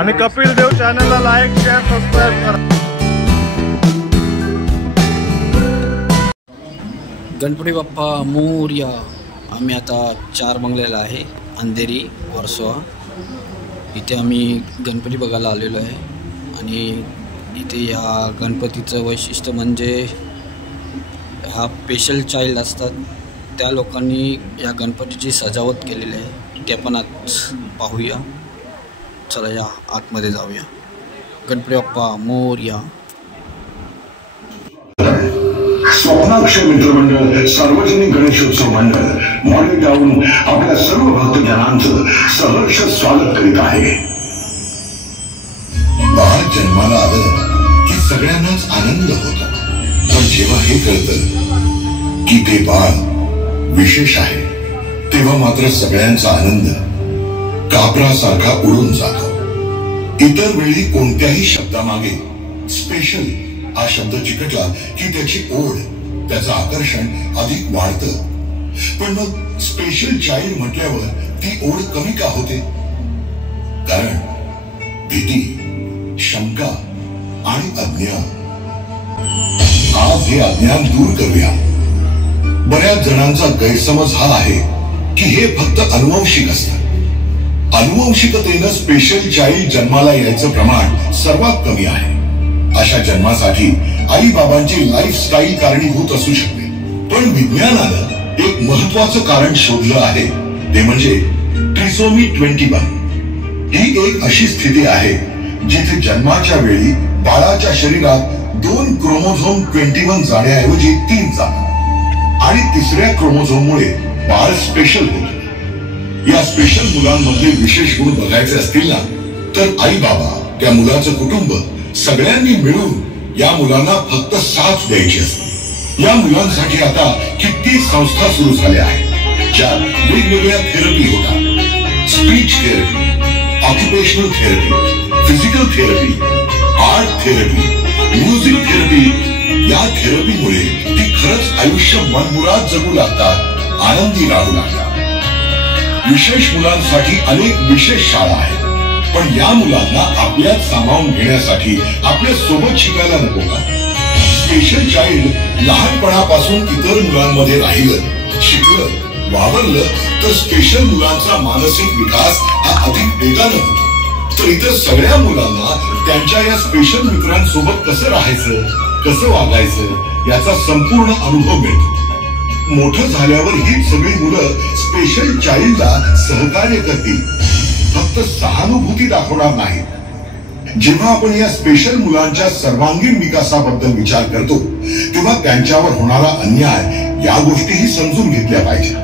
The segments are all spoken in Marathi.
आणि कपिल देव चॅनलला लाईक शेअर सबस्क्राईब करा। गणपती बाप्पा मोरया। आम्ही आता 4 बंगल्याला आहे, अंधेरी वर्सोवा। इथे आम्ही गणपती बघायला आलेलो आहे आणि इथे या गणपतीचं वैशिष्ट्य म्हणजे हा स्पेशल चाइल्ड असतात, त्या लोकांनी या गणपतीची सजावट केलेली आहे। ते आपण आज पाहूया। चला या आतमध्ये जाऊया। गणपती बाप्पा मोरया। स्वप्नाक्षर मित्रमंडळ सार्वजनिक गणेशोत्सव मंडळ मॉडेल टाउन आपल्या सर्व भक्तजनांचं सहर्ष स्वागत करीत आहे। बाळ जन्माला आलं की सगळ्यांनाच आनंद होतो, पण जेव्हा हे कळतं की ते बाळ विशेष आहे तेव्हा मात्र सगळ्यांचा आनंद कापरासारखा उडून जातो। इतर वेळी कोणत्याही शब्दामागे स्पेशल हा शब्द चिकटला की त्याची ओढ, त्याचं आकर्षण अधिक वाढतं, पण मग स्पेशल चाइल्ड म्हटल्यावर ती ओढ कमी का होते? कारण भीती, शंका आणि अज्ञान। आज हे अज्ञान दूर करूया। बऱ्याच जणांचा गैरसमज हा आहे की हे फक्त अनुवंशिक असतं। अनुवंशिकतेनं स्पेशल चाइल्ड जन्माला यायचं प्रमाण सर्वात कमी आहे। अशा जन्मासाठी आई बाबांची लाईफस्टाईल कारणीभूत असू शकते, पण विज्ञानानं एक महत्वाचं कारण शोधलं आहे, ते म्हणजे ट्रिसोमी 21। ही एक अशी स्थिती आहे जिथे जन्माच्या वेळी बाळाच्या शरीरात 2 क्रोमोझोम 21 जाण्याऐवजी 3 जातात आणि 3ऱ्या क्रोमोझोममुळे बाळ स्पेशल होतं। या स्पेशल मुलांमधले विशेष गुण बघायचे असतील ना, तर आई बाबा, त्या मुलाचं कुटुंब सगळ्यांनी मिळून या मुलांना फक्त साथ द्यायची असते। या मुलांसाठी आता किती संस्था सुरू झाल्या आहेत, ज्या वेगवेगळ्या थेरपी होतात। Speech therapy, occupational therapy, physical therapy, art therapy, music therapy. या थेरपीमुळे ती खरंच आयुष्य मनमुराद जगू लागतात, आनंदी राहू लागतात। विशेष मुलांसाठी अनेक विशेष शाळा आहेत, पण या मुलांना आपल्यात सामावून घेण्यासाठी आपल्या सोबत शिकायला नको का? स्पेशल चाइल्ड लहानपणापासून इतर मुलांमध्ये राहिलं, शिकलं, वावरलं तर स्पेशल मुलांचा मानसिक विकास हा अधिक वेगानं होतो। तर इतर सगळ्या मुलांना त्यांच्या या स्पेशल मित्रांसोबत कसं राहायचं, कसं वागायचं याचा संपूर्ण अनुभव मिळतो। मोठं झाल्यावर ही सगळी मुलं स्पेशल चाइल्डला सहकार्य करतील, फक्त सहानुभूती दाखवणार नाही। जेव्हा आपण या स्पेशल मुलांच्या सर्वांगीण विकासाबद्दल विचार करतो तेव्हा त्यांच्यावर होणारा अन्याय या गोष्टीही समजून घेतल्या पाहिजे।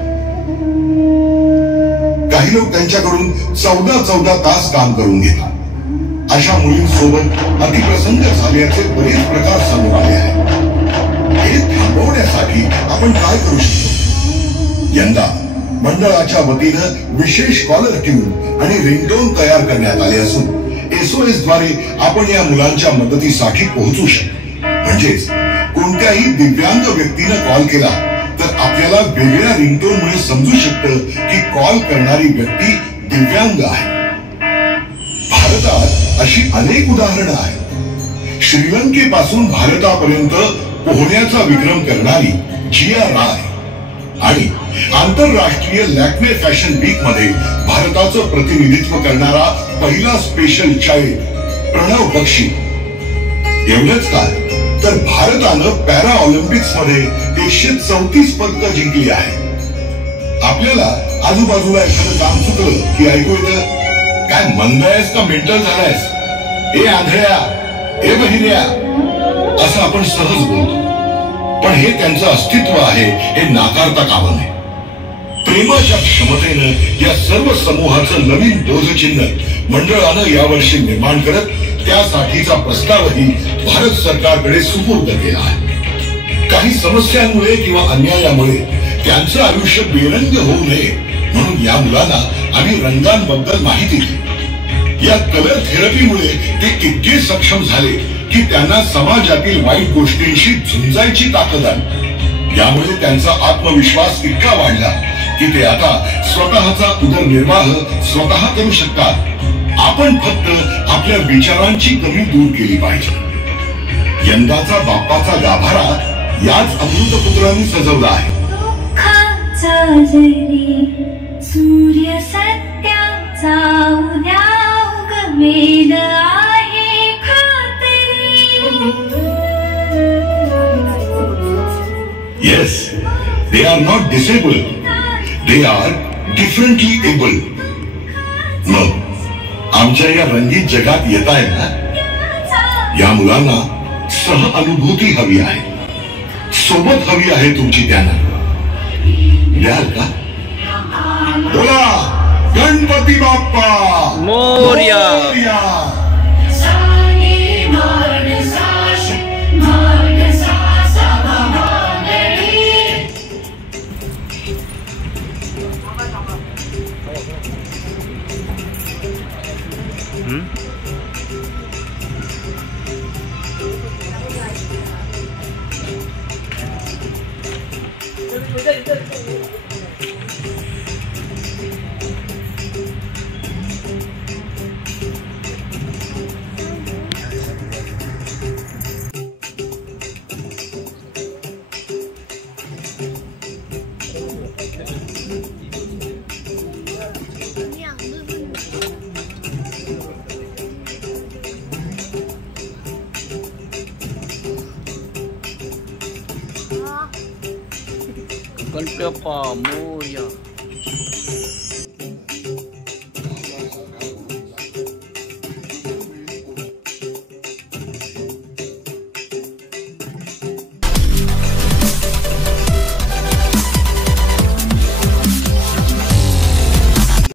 काही लोक त्यांच्याकडून 14 तास काम करून घेतात। अशा मुलींसोबत अतिप्रसंग झाल्याचे बरेच प्रकार समोर आले आहेत। हे थांबवण्यासाठी आपण काय करू शकतो? यंदा मंडळाच्या वतीनं विशेष कॉलर ट्यून आणि रिंगटोन तयार करण्यात आले असून SOS द्वारे आपण या मुलांच्या मदतीसाठी पोहोचू शकतो। म्हणजेच कोणत्याही दिव्यांग व्यक्तीनं कॉल केला तर आपल्याला वेगळ्या रिंगटोनमुळे समजू शकतं की कॉल करणारी व्यक्ती दिव्यांग आहे। भारतात अशी अनेक उदाहरणं आहेत। श्रीलंकेपासून भारतापर्यंत पोहण्याचा विक्रम करणारी जिया राय आणि आंतरराष्ट्रीय लॅक्मे फॅशन वीक मध्ये भारताचं प्रतिनिधित्व करणारा पहिला स्पेशल चाइल्ड प्रणव बक्षी। एवढंच काय, तर भारतानं पॅरा ऑलिम्पिक्स मध्ये 134 पदकं जिंकली आहेत। आपल्याला आजूबाजूला एखादं काम चुकलं की ऐकू येतं, काय मंद आहेस का मेंटल झालायस, ए आंधळ्या, ए बहिऱ्या, असं आपण सहज बोलतो, पण हे त्यांचं अस्तित्व आहे हे नाकारता कामा नये। प्रेमाच्या क्षमतेनं या सर्व समूहाचं नवीन बोधचिन्ह मंडळानं यावर्षी निर्माण करत त्यासाठीचा प्रस्तावही भारत सरकारकडे सुपूर्द केला आहे। काही समस्यांमुळे किंवा अन्यायामुळे त्यांचं आयुष्य बेरंग होऊ नये म्हणून या मुलांना आम्ही रंगांबद्दल माहिती दिली। या कलर थेरपीमुळे ते इतके सक्षम झाले की त्यांना समाजातील वाईट गोष्टींशी झुंजायची ताकद आली। यामुळे त्यांचा आत्मविश्वास इतका वाढला की ते आता स्वतःचा उदरनिर्वाह स्वतः करू शकतात। आपण फक्त आपल्या विचारांची कमी दूर केली पाहिजे. यंदाचा बाप्पाचा गाभारा याच अमृतपुत्रांनी सजवला आहे. दुःखाचा जरी सूर्य सत्याचा उद्या उगवेल आहे खात्री. Yes, they are not disabled. They are differently able. मग आमच्या या रंगीत जगात येत आहे ना, या मुलांना सह अनुभूती हवी आहे, सोबत हवी आहे तुमची. त्यांना द्याल का? बोला गणपती बाप्पा मोरया. गणपती बाप्पा मोरया.